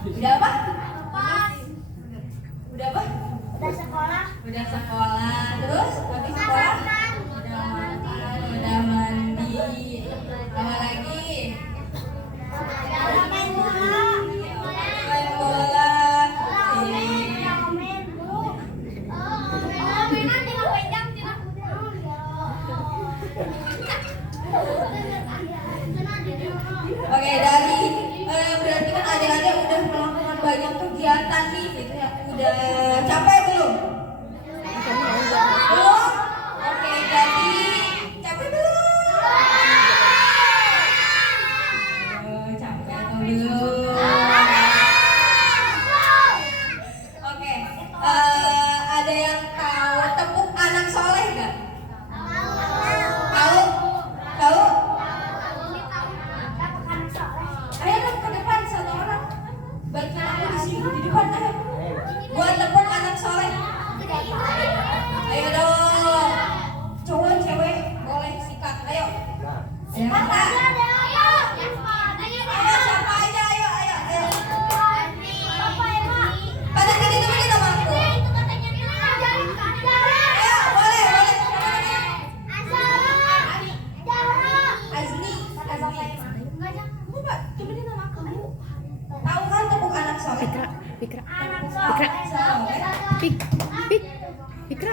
Udah apa? Udah apa? Udah sekolah. Udah sekolah. Terus habis sekolah? Udah makan, udah mandi. Apa lagi? Udah main bola. Main bola. Main bu. Mainan tinggal pegang tinggal. Oke, dari berarti kan adik-adik udah melakukan banyak kegiatan nih, gitu ya. Udah capek belum? Belum? Oke, jadi capek belum? Capek atau belum? Oke, ada yang tahu tepuk anak soleh nggak? Tahu? Tahu? Ayo dong ke depan satu orang. Bantuin aku di sini di depan ayo. Buat tepuk anak soleh. Ayo dong. Cowok cewek boleh sikat. Ayo. Sikat. Ayo siapa aja ayo ayo ayo. Pada tadi temenin sama aku. Ayo boleh boleh. Azni. Coba temenin sama aku. Tahu kan tepuk anak soleh? Fikra, Soleh. Fikra.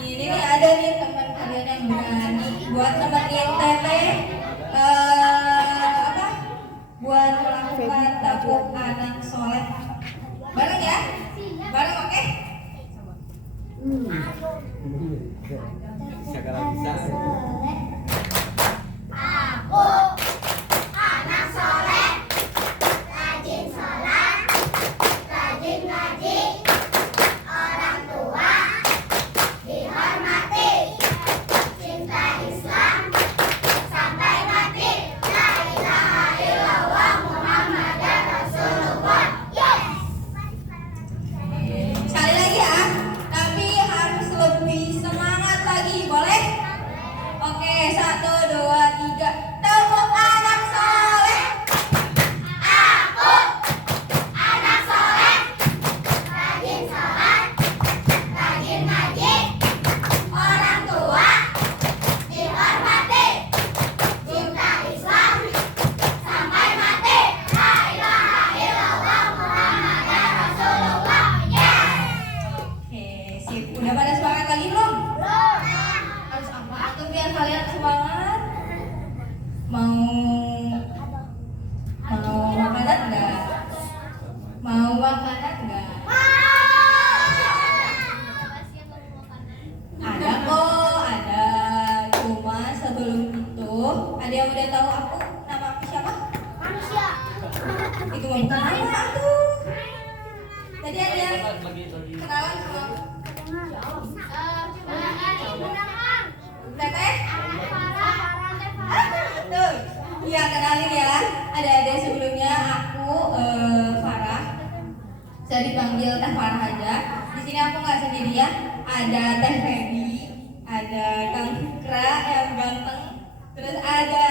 Ini nih ada nih teman kalian yang berani buat temenin teteh apa? Buat melakukan tepuk anak soleh. Bareng ya? Bareng oke? Bisa kalau bisa. Aku anak soleh, rajin sholat, rajin ngaji, orang tua dihormati, cinta Islam sampai mati, la ilaha illallah Muhammadar Rasulullah. Yes. Sekali lagi ya, tapi harus lebih semangat lagi, boleh? Oke, 1, 2, 3. Tepuk anak soleh. Aku anak soleh, rajin sholat, rajin ngaji, orang tua dihormati, cinta Islam sampai mati, la ilaha illallah Muhammadar Rasulullah. Yes. Oke, sip. Udah pada semangat lagi belum? Harus apa? Tuh biar kalian semangat. Mau makanan enggak? Mau makanan enggak? Ada kok, ada. Cuma sebelum itu, ada yang udah tahu aku nama aku siapa? Manusia. Itu mau bukan nama aku. Tadi ada yang kenalan sama aku. Teteh? Tuh, iya kenalin ya. Ada sebelumnya aku Farah. Saya dipanggil Teh Farah aja. Di sini aku nggak sendirian. Ada Teh Feby, ada Kang Fikra yang ganteng. Terus ada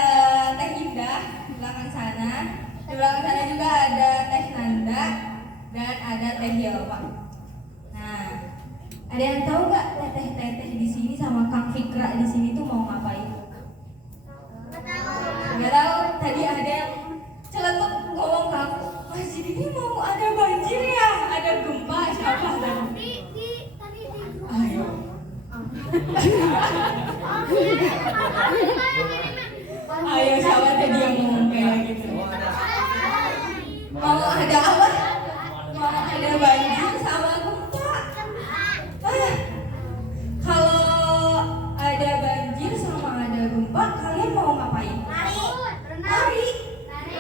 Teh Indah di belakang sana. Di belakang sana juga ada Teh Nanda dan ada Teh Yelma. Nah, ada yang tahu nggak teteh-teteh di sini sama Kang Fikra di sini tuh mau ngapain? Nggak tahu. Tadi ada yang celetuk ngomong ke aku, masjid ini mau ada banjir ya, ada gempa siapa tadi? Ayo. Ayo siapa tadi yang ngomong kayak gitu? Mau ada apa? Mau ada banjir sama gempa? Kalau ada banjir sama ada gempa, kalian mau ngapain? Lari.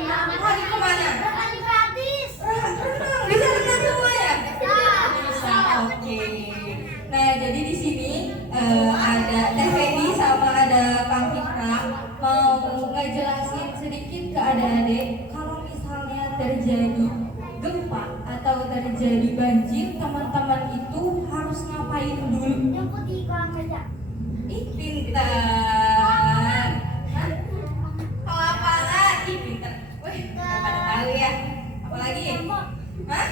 Lari kemana? Renang. Bisa renang semua ya? Bisa. Oke. Nah, jadi di sini ada Teh Feby sama ada Kang Fikra mau ngejelasin sedikit ke adik-adik kalau misalnya terjadi gempa atau terjadi banjir, teman-teman itu harus ngapain dulu? Jemput di kolam kerja. Ih, pintar. Hah? Ke lapangan. Ih, pintar. Wih, udah pada tahu ya. Apalagi? Hah?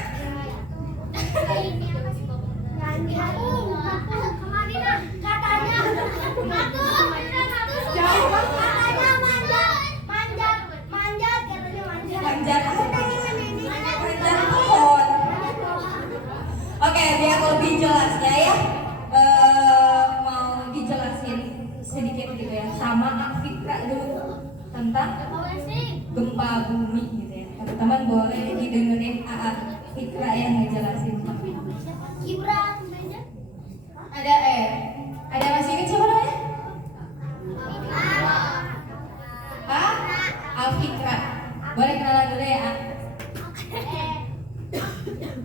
Manjat apa? Manjat pohon. Oke, biar lebih jelasnya ya, mau dijelasin sedikit gitu ya, sama Akfitra dulu tentang gempa bumi gitu ya. Teman-teman boleh didengerin Akfitra yang ngejelasin. Ada masih ingat siapa namanya? Alfikra. Boleh kenalan dulu ya,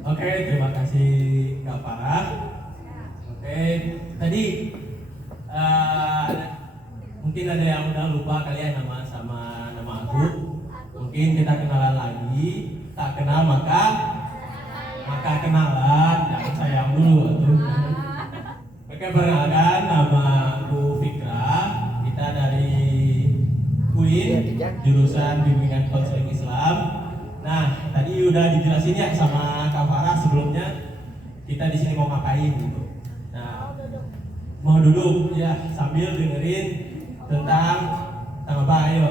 Oke, terima kasih Kak Farah. Oke, tadi mungkin ada yang udah lupa kalian nama aku. Mungkin kita kenalan lagi. Tak kenal maka kenalan. Jangan sayang dulu atuh. Oke, perkenalkan, nama aku Fikra. Kita dari UIN, jurusan Bimbingan Konseling Islam. Nah, tadi udah dijelasin ya sama Kak Farah sebelumnya kita di sini mau ngapain gitu. Nah, mau duduk ya sambil dengerin tentang apa ayo?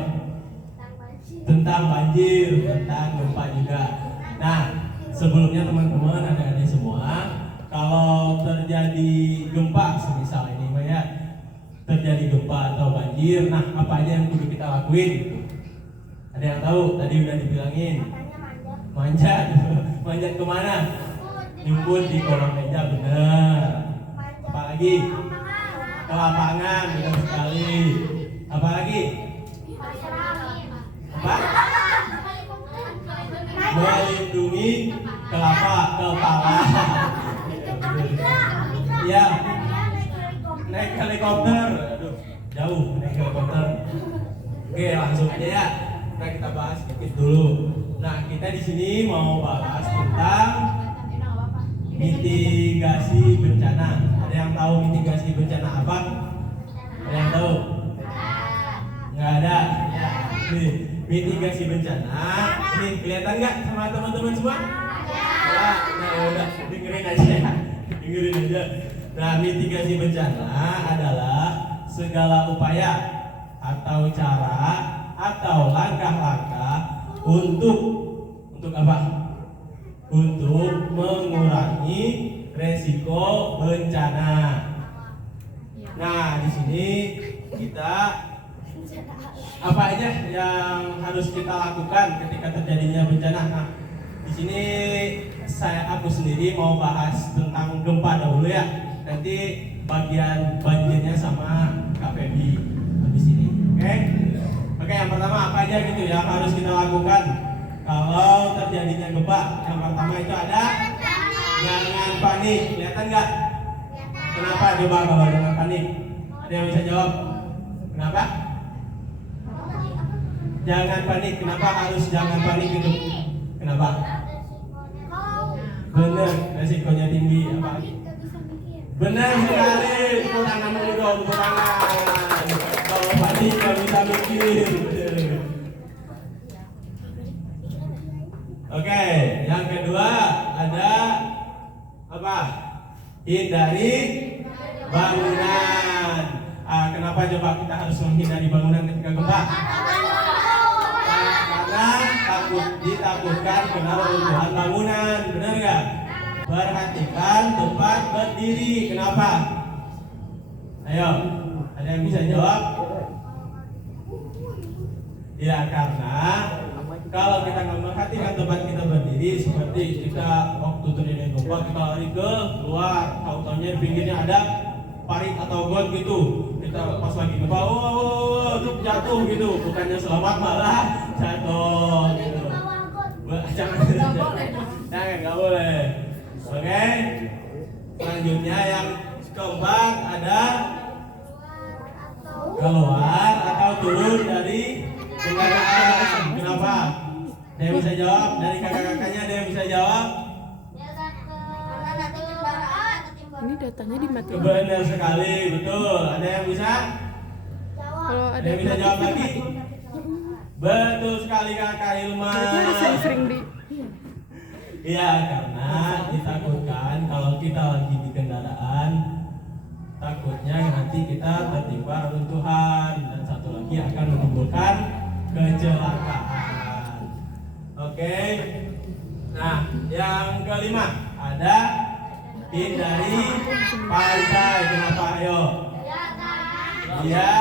Tentang banjir, tentang gempa juga. Nah, sebelumnya teman-teman adik-adik semua, kalau terjadi gempa semisal ini ya, terjadi gempa atau banjir, nah apa aja yang kudu kita lakuin gitu. Ada yang tahu? Tadi udah dibilangin. Manjat. Manjat kemana? Nyumput di kolong meja, bener. Apalagi? Ke lapangan, benar sekali. Apalagi? Apa? Melindungi kepala. Ya. Naik helikopter. Aduh, jauh naik helikopter. Oke, langsung aja ya. Kita bahas sedikit dulu. Nah, kita di sini mau bahas tentang mitigasi bencana. Ada yang tahu mitigasi bencana apa? Ada yang tahu? Nggak ada. Ya. Nih, mitigasi bencana. Nih, kelihatan nggak sama teman-teman semua? Ya. Nah, udah dengerin aja ya. Dengerin aja. Nah, mitigasi bencana adalah segala upaya atau cara atau langkah-langkah untuk apa? Untuk mengurangi resiko bencana. Nah, di sini kita apa aja yang harus kita lakukan ketika terjadinya bencana. Nah, di sini aku sendiri mau bahas tentang gempa dahulu ya. Nanti bagian banjirnya sama Kak Feby di sini. Oke? Oke, yang pertama apa aja gitu yang harus kita lakukan kalau terjadinya gempa? Yang pertama itu ada jangan panik. Kelihatan nggak? Kenapa coba kalau jangan panik? Ada yang bisa jawab? Kenapa? Jangan panik. Kenapa harus jangan panik gitu? Kenapa? Bener, resikonya tinggi. Apa? Benar sekali. Tepuk tangan dulu dong, tepuk tangan. Kalau panik nggak bisa mikir. Oke, yang kedua ada apa? Hindari bangunan. Kenapa coba kita harus menghindari bangunan ketika gempa? Karena ditakutkan kena runtuhan bangunan, benar nggak? Perhatikan tempat berdiri. Kenapa? Ayo, ada yang bisa jawab? Ya, karena kalau kita nggak memperhatikan tempat kita berdiri, seperti kita waktu terjadi gempa kita lari ke luar, tahu-taunya di pinggirnya ada parit atau got gitu. Kita pas lagi gempa, jatuh gitu, bukannya selamat malah jatuh gitu. Jangan, nggak boleh. Oke. Selanjutnya yang keempat ada keluar atau turun dari kendaraan. Kenapa? Ada yang bisa jawab? Dari kakak-kakaknya ada yang bisa jawab? Ini datanya dimatiin. Benar sekali, betul. Ada yang bisa? Kalau Ada ada yang bisa jawab lagi? Betul sekali Kakak Ilma. berarti harus sering-sering di. Iya, karena ditakutkan kalau kita lagi di kendaraan, takutnya nanti kita tertimpa reruntuhan dan satu lagi akan menimbulkan kecelakaan. Oke. Nah, yang kelima ada hindari pantai. Kenapa? Ayo. Iya.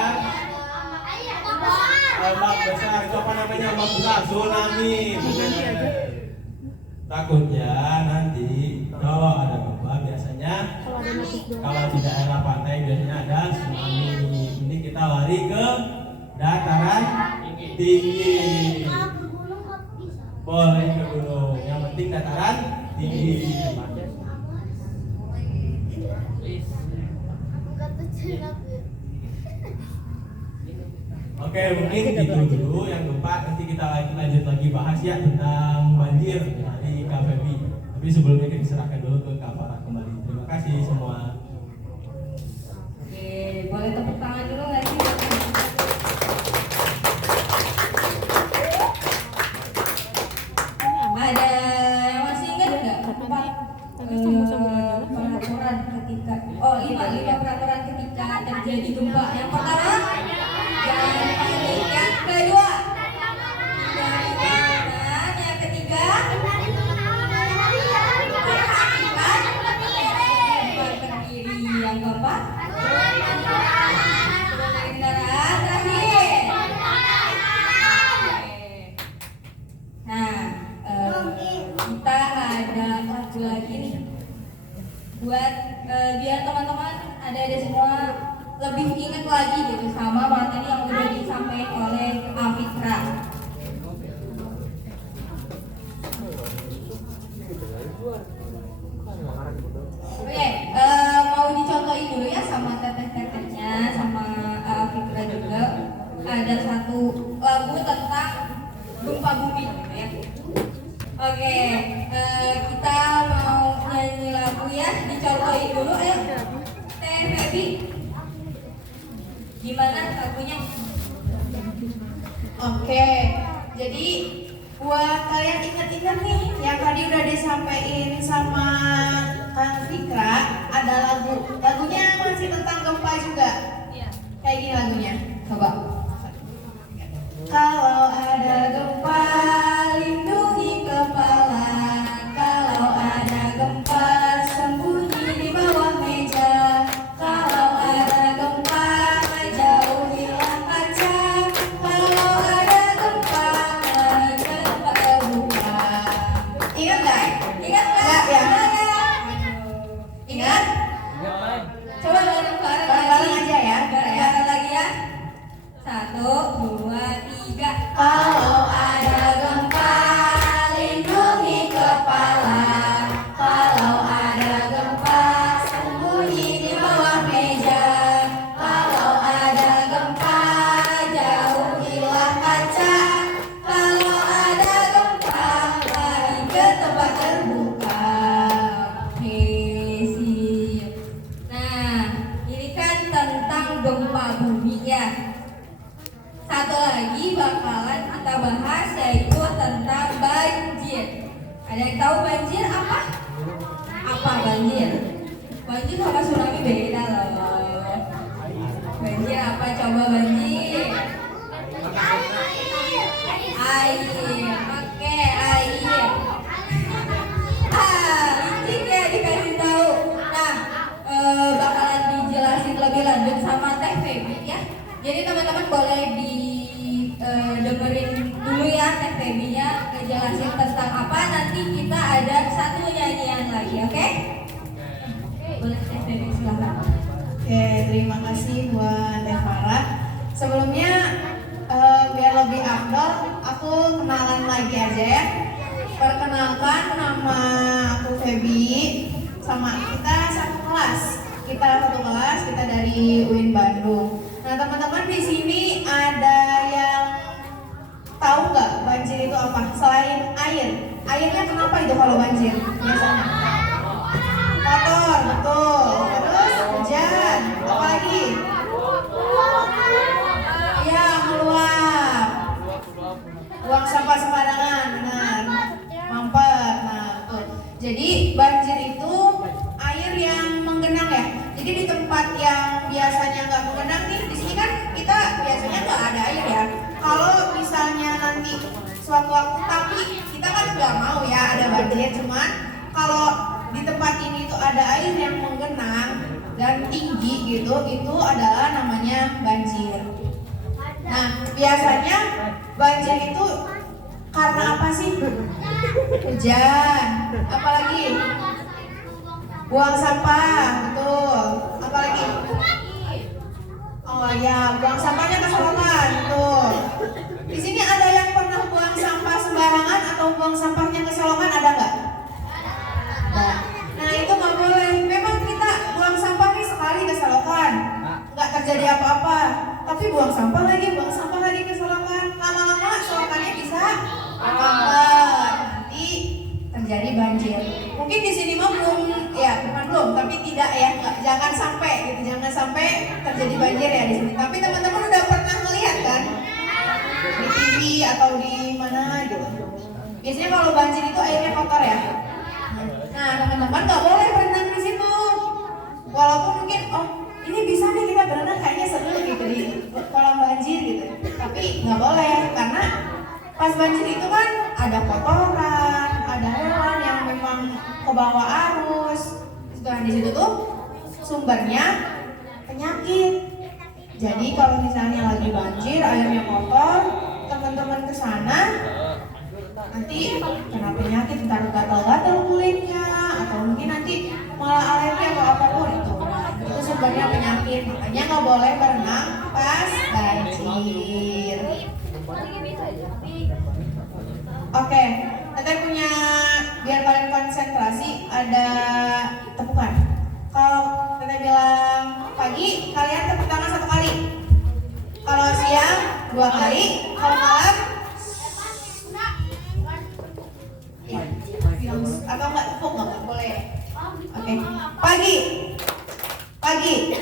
Ombak besar. Itu apa namanya ombak besar? Tsunami. Nanti aja. Takutnya nanti kalau ada gempa biasanya Kalau ada notif doang. kalau di daerah pantai biasanya ada tsunami. Ini kita lari ke dataran tinggi. Boleh ke gunung. Yang penting dataran tinggi. Oke, mungkin gitu dulu yang gempa. Nanti kita lanjut lagi bahas ya tentang banjir dari Kak Feby. Tapi sebelumnya kita serahkan dulu ke Kak Farah kembali. Terima kasih semua. Oke, boleh tepuk tangan dulu nggak sih? Ada yang masih ingat nggak? Empat Nanti sambung-sambung aja lah. peraturan ketika lima peraturan ketika terjadi gempa. Yang pertama, jangan panik. Yang kedua, hindari bangunan. Yang ketiga, perhatikan tempat berdiri. Yang keempat, kendaraan. Terakhir, nah, kita ada lagu lagi nih buat biar teman-teman ada semua lebih ingat lagi gitu sama materi yang udah disampaikan oleh Afitra. Oke, mau dicontohin dulu ya sama teteh-tetehnya sama Afitra juga. Ada satu lagu tentang gempa bumi gitu ya. Oke, kita mau nyanyi lagu ya, dicontohin dulu ayo. Teh Feby, gimana lagunya? Oke, jadi buat kalian ingat-ingat nih yang tadi udah disampaikan sama Kang Fikra, ada lagunya masih tentang gempa juga. Iya. Kayak gini lagunya, coba. Kalau ada gempa, lindungi kepala. Kalau ada gempa, sembunyi di bawah meja. Kalau ada gempa, jauhilah kaca. Kalau ada gempa, cepat terbuka. Ingat nggak? Ingat nggak? Ya. Ingat? Coba bareng-bareng Bareng-bareng aja ya. Bareng-bareng lagi ya. 1, 2, 3. Kalau ada gempa, lindungi kepala. Kalau ada gempa, sembunyi di bawah meja. Kalau ada gempa, jauhilah kaca. Kalau ada gempa, lari ke tempat terbuka. Oke, sip. Nah, ini kan tentang gempa bumi ya. Satu lagi bakalan kita bahas yaitu tentang banjir. Ada yang tahu banjir apa? Apa banjir? Banjir sama tsunami beda loh. Banjir apa coba banjir? Air. Oke, air. Licik ya dikasih tahu. Nah, bakalan dijelasin lebih lanjut sama Teh Feby ya. Jadi teman-teman boleh dengerin dulu ya Teh Feby-nya ngejelasin tentang apa. Nanti kita ada satu nyanyian lagi, oke? Boleh Teh Feby silakan. Oke, terima kasih buat Teh Farah. Sebelumnya biar lebih afdol, aku kenalan lagi aja ya. Perkenalkan, nama aku Feby. Sama kita satu kelas. Kita dari UIN Bandung. Nah teman-teman di sini ada yang tahu nggak banjir itu apa? Selain air, airnya kenapa itu kalau banjir biasanya? Kotor, betul. tempat yang biasanya nggak menggenang nih, di sini kan kita biasanya nggak ada air ya. Kalau misalnya nanti suatu waktu, tapi kita kan nggak mau ya ada banjir, cuman kalau di tempat ini tuh ada air yang menggenang dan tinggi gitu, itu adalah namanya banjir. Nah, biasanya banjir itu karena apa sih? Hujan, apalagi? Buang sampah, betul. Apalagi? Oh ya, buang sampahnya kesorongan, betul. Di sini ada yang pernah buang sampah sembarangan atau buang sampahnya kesorongan, ada nggak? Ada. Nah itu nggak boleh. Memang kita buang sampah nih sekali kesorongan, nggak terjadi apa-apa. Tapi buang sampah lagi kesorongan, lama-lama sorokannya bisa mampet, nanti terjadi banjir. Mungkin di sini mah belum, tapi tidak ya, jangan sampai terjadi banjir ya di sini. Tapi teman-teman udah pernah melihat kan di TV atau di mana gitu. Biasanya kalau banjir itu airnya kotor ya. Nah teman-teman nggak boleh berenang di situ. Walaupun mungkin ini bisa nih kita berenang kayaknya seru gitu di kolam banjir gitu. Tapi nggak boleh karena pas banjir itu kan ada kotoran, ada hewan yang memang kebawa arus. Dan di situ tuh sumbernya penyakit. Jadi kalau misalnya lagi banjir, airnya kotor, teman-teman ke sana nanti kena penyakit, entar gatal-gatal kulitnya, atau mungkin nanti malah alergi atau apapun itu. Itu sumbernya penyakit. Makanya nggak boleh berenang pas banjir. Oke, Teteh punya, biar kalian konsentrasi, ada tepukan. Kalau Teteh bilang pagi, kalian tepuk tangan 1 kali. Kalau siang 2 kali. Kalau malam ya, bilang atau enggak tepuk nggak boleh. Oke. Pagi,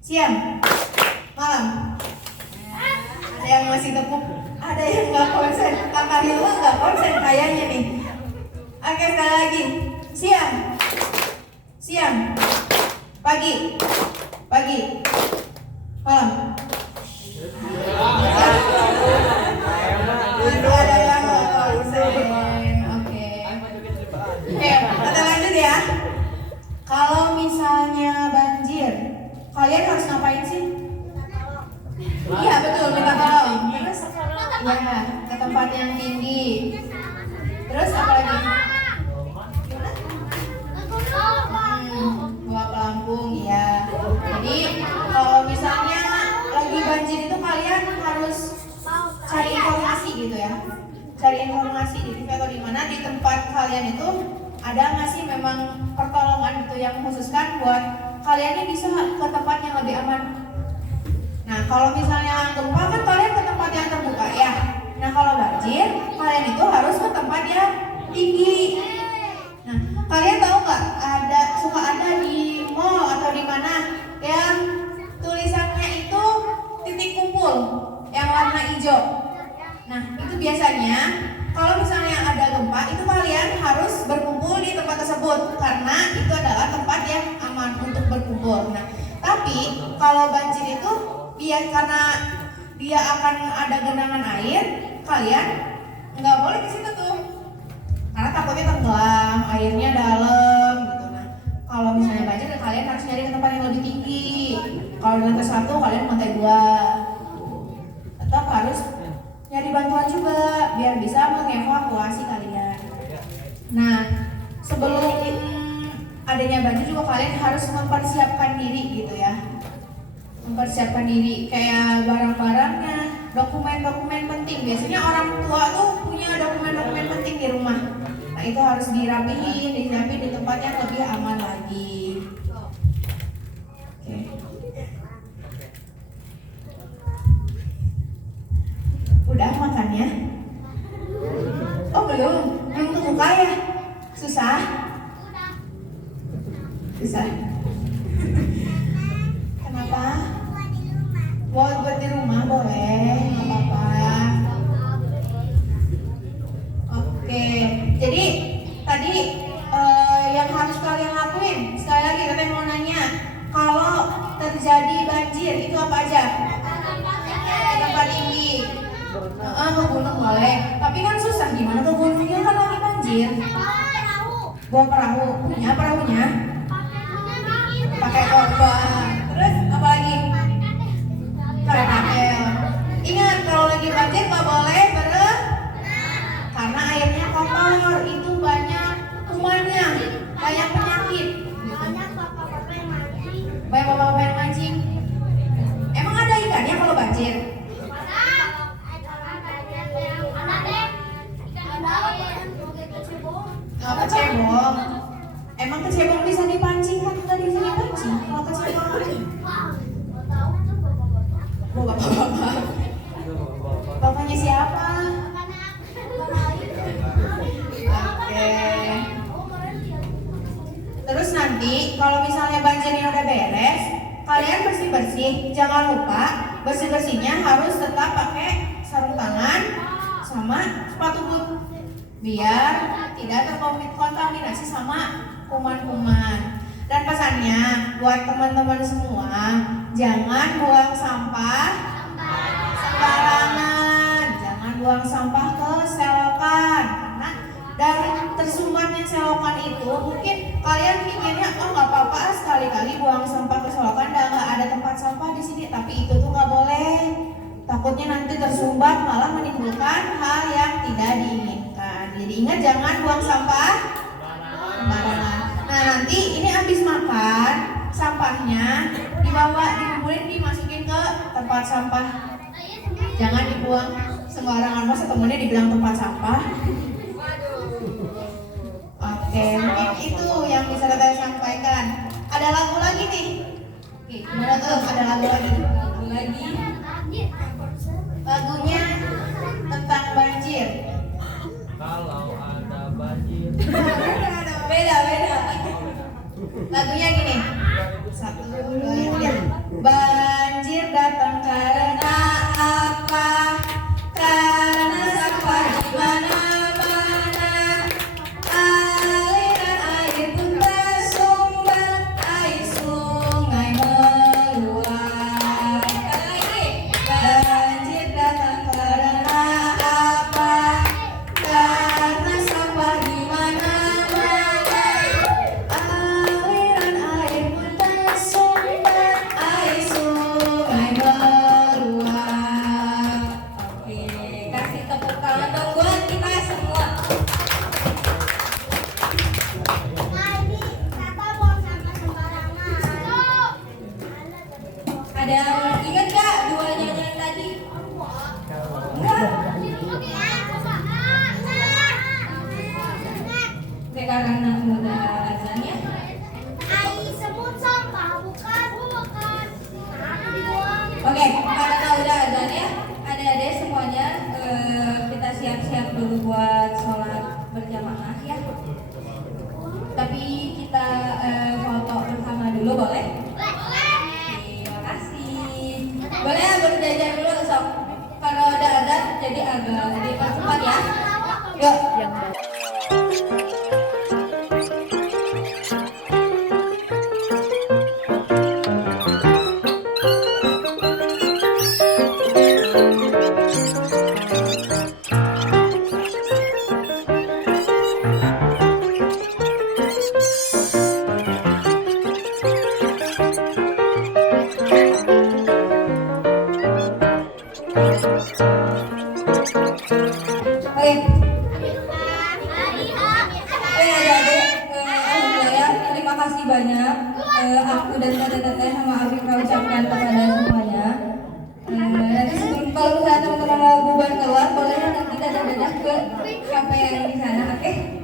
siang, malam. Ada yang masih tepuk, ada yang nggak konsen. Kakak Hilma nggak konsen kayaknya nih. Oke, sekali lagi. Siang, pagi, malam. Ada yang nggak konsen. Oke, kita lanjut ya. Kalau misalnya banjir, kalian harus ngapain sih? Iya betul, minta tolong. Terus ya ke tempat yang tinggi. Terus apa lagi? Bawa pelampung ya. Jadi kalau misalnya lagi banjir itu kalian harus cari informasi gitu ya. Cari informasi di TV atau di mana, di tempat kalian itu ada nggak sih memang pertolongan gitu yang khususkan buat kalian ini bisa ke tempat yang lebih aman. Nah kalau misalnya gempa kan kalian ke tempat yang terbuka ya. Nah kalau banjir kalian itu harus ke tempat yang tinggi. Nah kalian tahu nggak suka ada di mall atau di mana yang tulisannya itu titik kumpul yang warna hijau. Nah itu biasanya kalau misalnya ada gempa itu kalian harus berkumpul di tempat tersebut karena itu adalah tempat yang aman untuk berkumpul. Nah tapi kalau banjir itu karena dia akan ada genangan air, kalian nggak boleh ke situ tuh, karena takutnya tenggelam, airnya dalam gitu. Nah, kalau misalnya banjir, kalian harus nyari ke tempat yang lebih tinggi. Kalau di lantai 1, kalian ke lantai 2. Tetap harus nyari bantuan juga, biar bisa mengevakuasi kalian. Nah, sebelum adanya banjir juga kalian harus mempersiapkan diri gitu ya. Mempersiapkan diri kayak barang-barangnya, dokumen-dokumen penting. Biasanya orang tua tuh punya dokumen-dokumen penting di rumah. Nah itu harus dirapihin, disiapin di tempat yang lebih aman lagi. Oke. Udah makannya? Oh belum kebuka ya? Susah? Kenapa? Buat di rumah boleh, nggak apa-apa. Oke, jadi tadi yang harus kalian terjadi banjir itu apa aja? Tempat tinggi. Ke gunung boleh. Tapi kan susah gimana ke gunungnya kan lagi banjir. Bawa perahu. Punya perahunya? Pakai korban. Terus apa lagi? Kapel. Ingat kalau lagi banjir nggak boleh berenang karena airnya kotor, itu banyak kumannya, banyak penyakit. Banyak bapak-bapak yang mancing. Emang ada ikannya kalau banjir? Kecebong. Emang kecebong bisa dipancing kan? Nggak bisa dipancing kalau kecebong. Bapak-bapak. Bapaknya siapa? Oke. Terus nanti kalau misalnya banjirnya udah beres, kalian bersih-bersih. Jangan lupa bersih-bersihnya harus tetap pakai sarung tangan sama sepatu boot biar tidak terkontaminasi sama kuman-kuman. Dan pesannya buat teman-teman semua, jangan buang sampah sembarangan, jangan buang sampah ke selokan. Karena dari tersumbatnya selokan itu mungkin kalian pikirnya oh nggak apa-apa sekali-kali buang sampah ke selokan, nggak ada tempat sampah di sini, tapi itu tuh nggak boleh. Takutnya nanti tersumbat malah menimbulkan hal yang tidak diinginkan. Jadi ingat jangan buang sampah sembarangan. Nah nanti ini habis makan sampahnya dibawa dikumpulin dimasukin ke tempat sampah. Jangan dibuang sembarangan, masa temennya dibilang tempat sampah. Oke, mungkin itu yang bisa saya sampaikan. Ada lagu lagi nih. Gimana tuh? Ada lagu lagi. Lagunya tentang banjir. Kalau ada banjir. Beda. Lagunya gini. 1, 2, 3. Banjir datang karena apa? Karena sampah di mana-mana. Aliran air pun tersumbat, air sungai meluap. Banjir datang karena apa? Karena sampah di mana-mana. Aliran air pun tersumbat, air sungai meluap. Oke, kasih tepuk tangan dong buat kita semua. Ada yang ingat gak dua nyanyian tadi? Enggak? Oke, karena udah azan ya. Oke, karena udah azan ya, adik-adik semuanya kita siap-siap dulu buat sholat berjamaah ya. Tapi kita foto bersama dulu boleh? Terima kasih. Boleh ya berjajar dulu sob. Kalau udah azan jadi agak dipercepat ya. Yuk. Yang baru. Oke. Adik-adik, alhamdulillah ya, terima kasih banyak. Aku dan teteh sama Afifah ucapkan kepada semuanya. Nanti sebelum kalau misalnya teman-teman mau bubar keluar, boleh nanti dadah-dadah ke kafe yang di sana, oke?